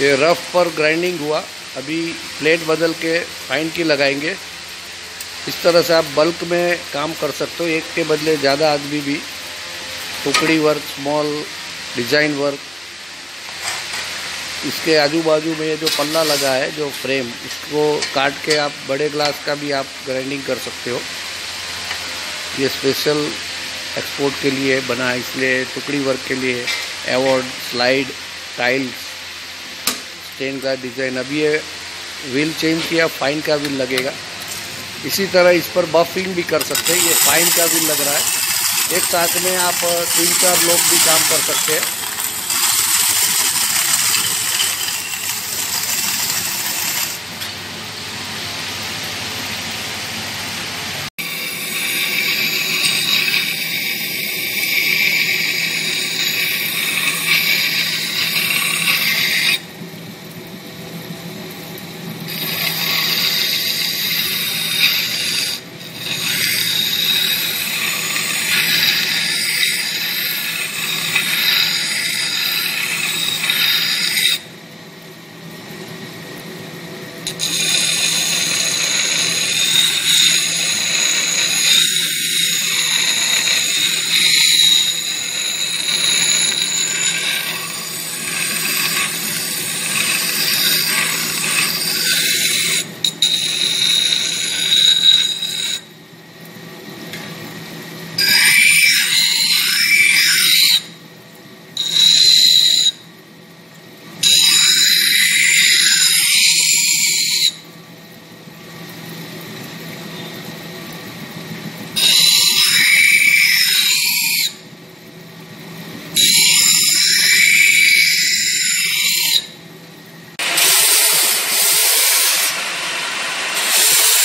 ये रफ पर ग्राइंडिंग हुआ, अभी प्लेट बदल के फाइन की लगाएंगे। इस तरह से आप बल्क में काम कर सकते हो, एक के बदले ज़्यादा आदमी भी। टुकड़ी वर्क, स्मॉल डिज़ाइन वर्क, इसके आजू बाजू में ये जो पल्ला लगा है, जो फ्रेम, इसको काट के आप बड़े ग्लास का भी आप ग्राइंडिंग कर सकते हो। ये स्पेशल एक्सपोर्ट के लिए बना है, इसलिए टुकड़ी वर्क के लिए एवॉर्ड, स्लाइड, टाइल्स, स्टेन का डिज़ाइन। अभी ये व्हील चेंज किया, फाइन का व्हील लगेगा। इसी तरह इस पर बफिंग भी कर सकते हैं। ये फाइन का व्हील लग रहा है, एक साथ में आप 3-4 लोग भी काम कर सकते हैं।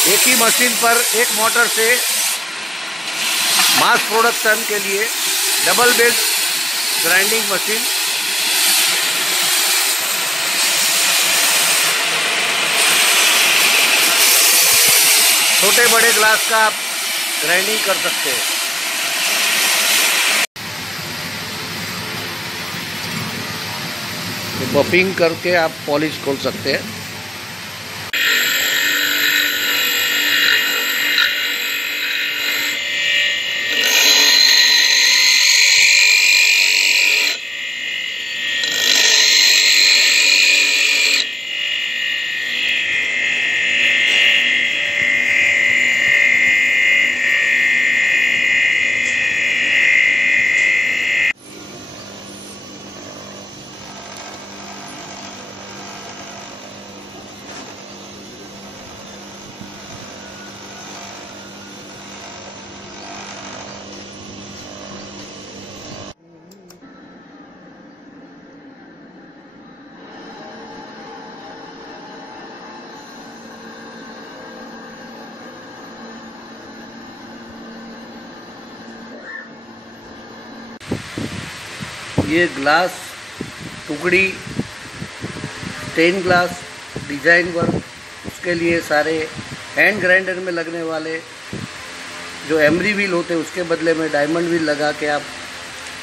एक ही मशीन पर एक मोटर से मास प्रोडक्शन के लिए डबल बेड ग्राइंडिंग मशीन। छोटे बड़े ग्लास का आप ग्राइंडिंग कर सकते हैं। बफिंग करके आप पॉलिश खोल सकते हैं। ये ग्लास, टुकड़ी, स्टेन ग्लास, डिज़ाइन वर्क, उसके लिए सारे हैंड ग्राइंडर में लगने वाले जो एमरी व्हील होते हैं, उसके बदले में डायमंड व्हील लगा के आप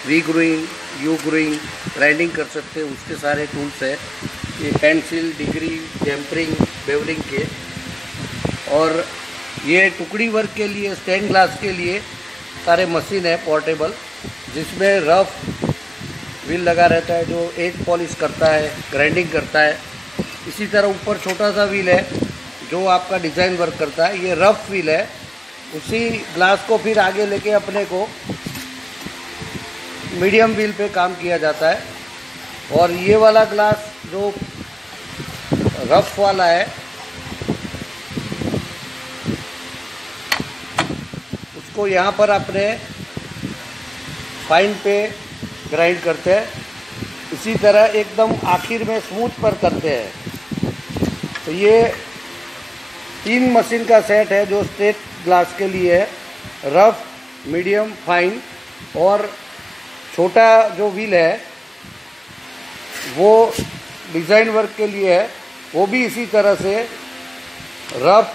वी ग्रूइंग, यू ग्रूइंग ग्राइंडिंग कर सकते हैं। उसके सारे टूल्स है। ये पेंसिल, डिग्री, जैम्परिंग, बेवरिंग के। और ये टुकड़ी वर्क के लिए, स्टेन ग्लास के लिए सारे मशीन है पोर्टेबल, जिसमें रफ व्हील लगा रहता है जो एज पॉलिश करता है, ग्राइंडिंग करता है। इसी तरह ऊपर छोटा सा व्हील है जो आपका डिज़ाइन वर्क करता है। ये रफ व्हील है, उसी ग्लास को फिर आगे लेके अपने को मीडियम व्हील पे काम किया जाता है। और ये वाला ग्लास जो रफ वाला है, उसको यहाँ पर अपने फाइन पे ग्राइंड करते हैं। इसी तरह एकदम आखिर में स्मूथ पर करते हैं। तो ये 3 मशीन का सेट है जो स्ट्रेट ग्लास के लिए है, रफ, मीडियम, फाइन। और छोटा जो व्हील है वो डिज़ाइन वर्क के लिए है, वो भी इसी तरह से रफ,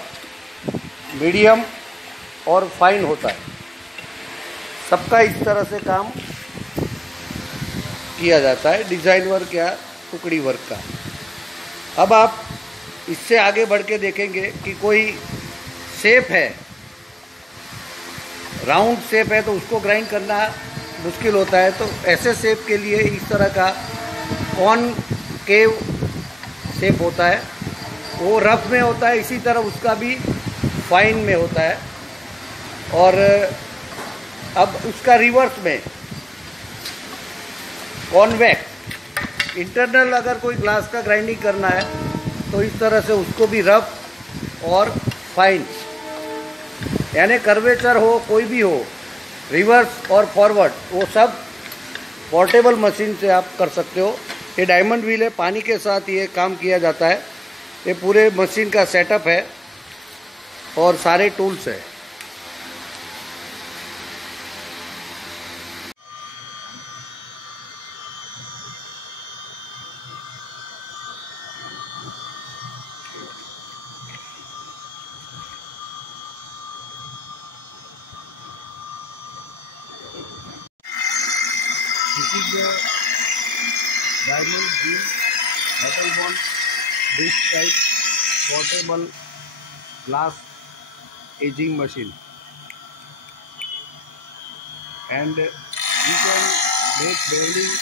मीडियम और फाइन होता है। सबका इस तरह से काम किया जाता है, डिज़ाइन वर्क या टुकड़ी वर्क का। अब आप इससे आगे बढ़ के देखेंगे कि कोई शेप है, राउंड शेप है, तो उसको ग्राइंड करना मुश्किल होता है। तो ऐसे शेप के लिए इस तरह का कॉनकेव शेप होता है, वो रफ में होता है, इसी तरह उसका भी फाइन में होता है। और अब उसका रिवर्स में कॉन्वेक्स इंटरनल अगर कोई ग्लास का ग्राइंडिंग करना है तो इस तरह से उसको भी रफ और फाइन, यानी कर्वेचर हो कोई भी हो, रिवर्स और फॉरवर्ड, वो सब पोर्टेबल मशीन से आप कर सकते हो। ये डायमंड व्हील है, पानी के साथ ये काम किया जाता है। ये पूरे मशीन का सेटअप है और सारे टूल्स है। This is the diamond wheel metal bond disc type portable glass aging machine, and you can make beveling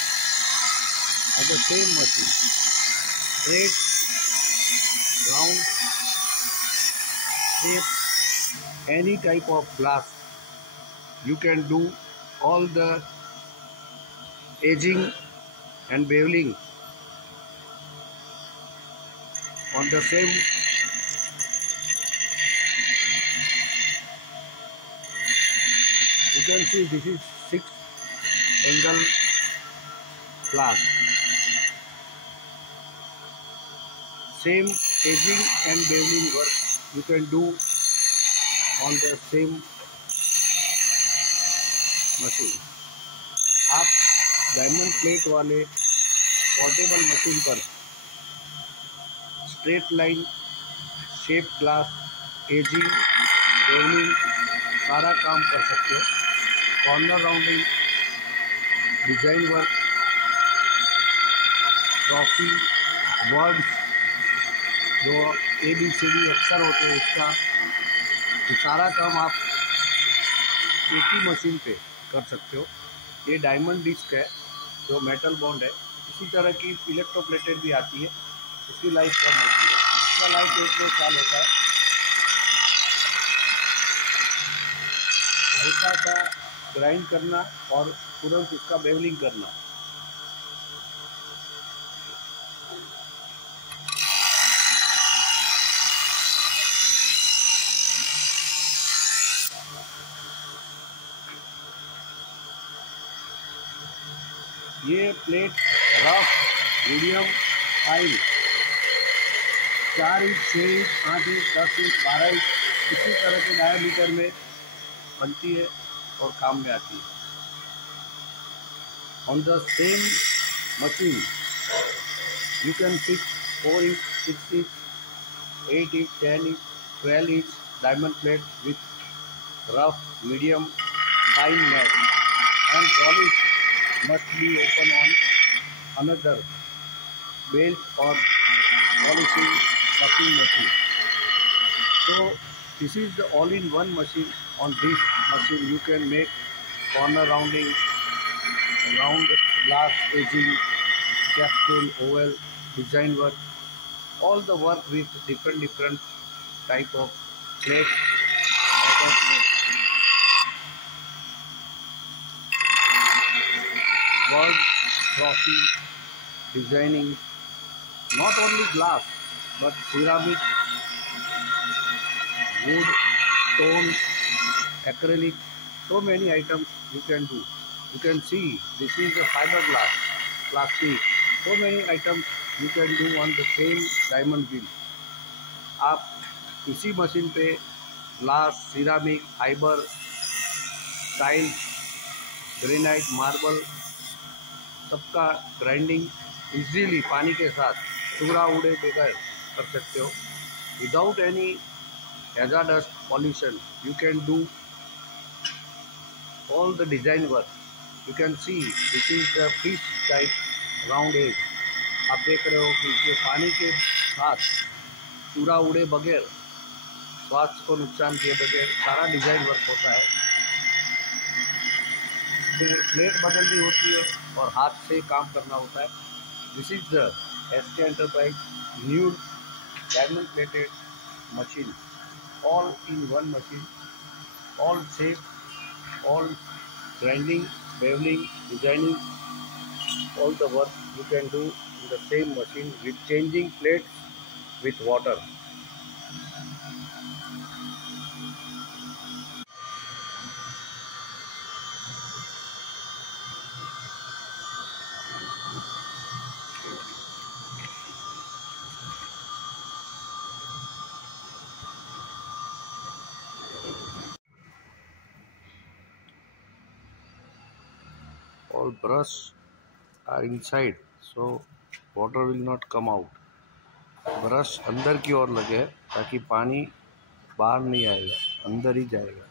at the same machine. Straight, round, shape, any type of glass. You can do all the aging and beveling on the same. You can see this is 6-angle glass. Same aging and beveling work you can do on the same machine. आप diamond plate वाले portable machine पर straight line, shape glass, ageing, bevelling सारा काम कर सकते हो। Corner rounding, design work, trophy, words जो ABCD अक्षर होते हैं उसका ये सारा काम आप एक ही मशीन पे कर सकते हो। ये डायमंड डिस्क है जो मेटल बॉन्ड है। इसी तरह की इलेक्ट्रोप्लेटेड भी आती है, उसकी लाइफ कम होती है, उसका लाइफ 1-2 साल होता है। हल्का सा ग्राइंड करना और तुरंत उसका बेवलिंग करना। ये plate rough, medium, fine 4 inch, 6 inch, 8 inch, 10 inch, 12 inch इसी तरह के डायमीटर में बनती है और काम में आती है। On the same machine you can fix 4 inch, 6 inch, 8 inch, 10 inch, 12 inch diamond plate with rough, medium, fine mat, and polish must be open on another belt or polishing cupping machine. So this is the all-in-one machine. On this machine you can make corner rounding, round glass aging, capsule, oval, design work, all the work with different type of plate, word, trophy, designing, not only glass but ceramic, wood, stone, acrylic, so many items you can do. You can see this is a fiberglass, plastic, so many items you can do on the same diamond wheel. आप इसी machine पे glass, ceramic, fibre, tiles, granite, marble सबका grinding easily पानी के साथ चूरा उड़े बगैर कर सकते हो। Without any hazardous pollution you can do all the design work. You can see this is the fish type round edge. आप देख रहे हो कि ये पानी के साथ चूरा उड़े बगैर, स्वास्थ्य को नुकसान किए बगैर सारा डिजाइन वर्क होता है। प्लेट बदलनी होती है और हाथ से काम करना होता है। This is the SK enterprise new diamond plated machine, all in one machine, all shape, all grinding, beveling, designing, all the work you can do in the same machine with changing plates with water. All brush are inside, so water will not come out. Brush अंदर की ओर लगे ताकि पानी बाहर नहीं आएगा, अंदर ही जाएगा।